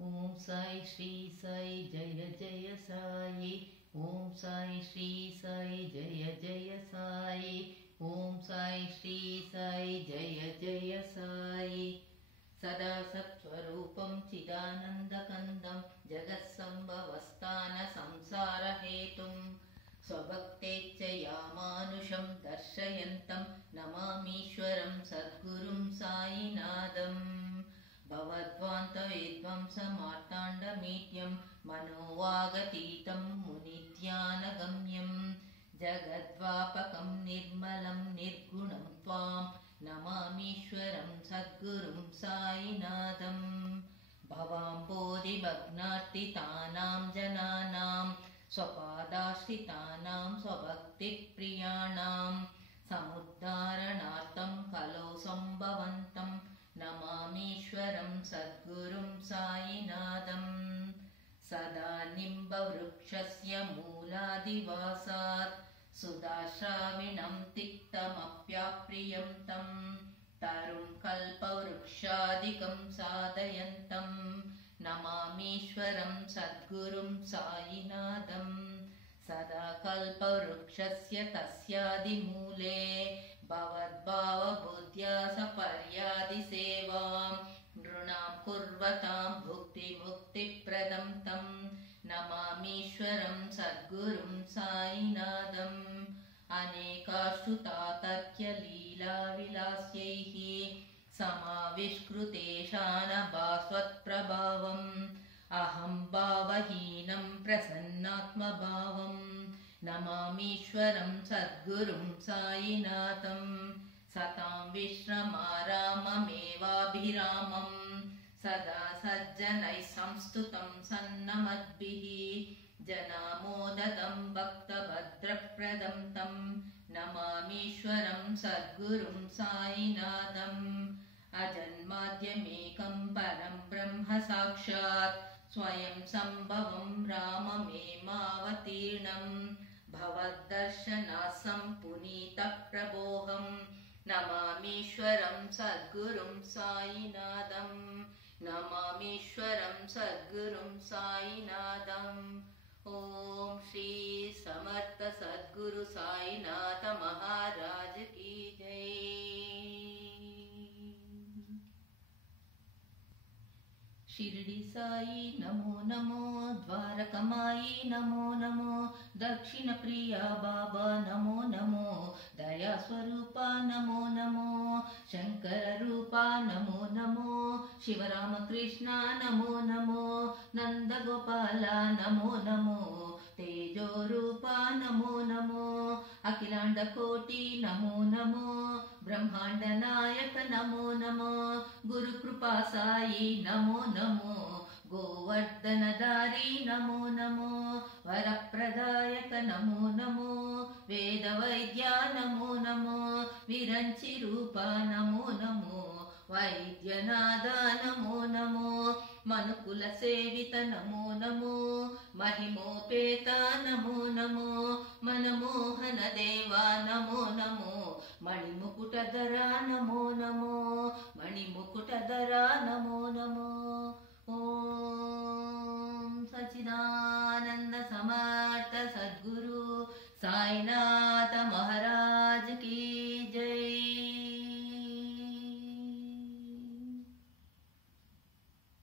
ओम साई श्री साई जय जय साई। ओम साई श्री साई जय जय साई। ओम साई श्री साई जय जय साई। सदा सत्स्वरूपं चिदानन्दकन्दं जगत्सम्भवस्थान संसारहेतुं स्वभक्तेच्छया मानुषं दर्शयन्तं नमामीश्वरं सद्गुरुं साईनाथम्। भवद्वान्तविध्वंसमार्ताण्डमीड्यं मनोवागतीतं मुनिध्यानगम्यं जगद्वापकं निर्मलं निर्गुणं त्वां नमामीश्वरं सद्गुरुं साईनाथम्। भवाम्बोधिभग्नार्तितानां जनानां स्वपादाश्रितानां स्वभक्तिप्रियाणां समुद्धारणार्थं कलो सम्भवन्तं नमामीश्वरं सद्गुरुं साईनाथम्। सदा निम्बवृक्षस्य मूलादिवासात् सुधाश्राविणं तिक्तमप्याप्रियं तं तरुं कल्पवृक्षादिकं साधयन्तं नमामीश्वरं सद्गुरुं साईनाथम्। सदा कल्पवृक्षस्य तस्यादिमूले भवद्भावबुद्ध्या सपर्यादिसेवां नृणां कुर्वतां भुक्तिमुक्तिप्रदं तं नमामीश्वरं सद्गुरुं साईनाथम्। अनेकाश्रुतातर्क्यलीलाविलास्यैः समाविष्कृतेशानभास्वत्प्रभावम् अहं भावहीनं प्रसन्नात्मभावं नमामीश्वरं सद्गुरुं साईनाथम्। सतां विश्रमाराममेवाभिरामं सदा सज्जनैः संस्तुतं सन्नमद्भिः जनामोदतं भक्तभद्रप्रदं तं नमामीश्वरं सद्गुरुं साईनाथम्। अजन्माद्यमेकं परं ब्रह्म साक्षात् स्वयं सम्भवं राममेवावतीर्णं भवद्दर्शनात् सम्पुनीतप्रबोहं नमामीश्वरं सद्गुरुं साईनाथम्। नमामीश्वरं सद्गुरुं साईनाथम्। ओम श्री समर्थ सद्गुरु साईनाथ महाराज की जय। शिरडी साई नमो नमो, द्वारकमाई नमो नमो, दक्षिण प्रिया बाबा नमो नमो, दया स्वरूपा नमो नमो, शंकर रूपा नमो नमो, शिवरामकृष्ण नमो नमो, नंद गोपाला नमो नमो, तेजो रूपा नमो नमो, अखिलांड कोटि नमो नमो, ब्रह्मांड नायक नमो नमो, गुरु कृपा साई नमो नमो, गोवर्धनधारी नमो नमो, वरप्रदायक नमो नमो, वेद वैद्या नमो नमो, विरंचि रूपा नमो नमो, वैद्यनाथ नमो नमो, मनुकुल सेवित नमो नमो, महिमोपेत नमो नमो, मनमोहन देवा नमो नमो, मणिमुकुटधरा नमो नमो, मणिमुकुटधरा नमो नमो। ओम सच्चिदानंद समा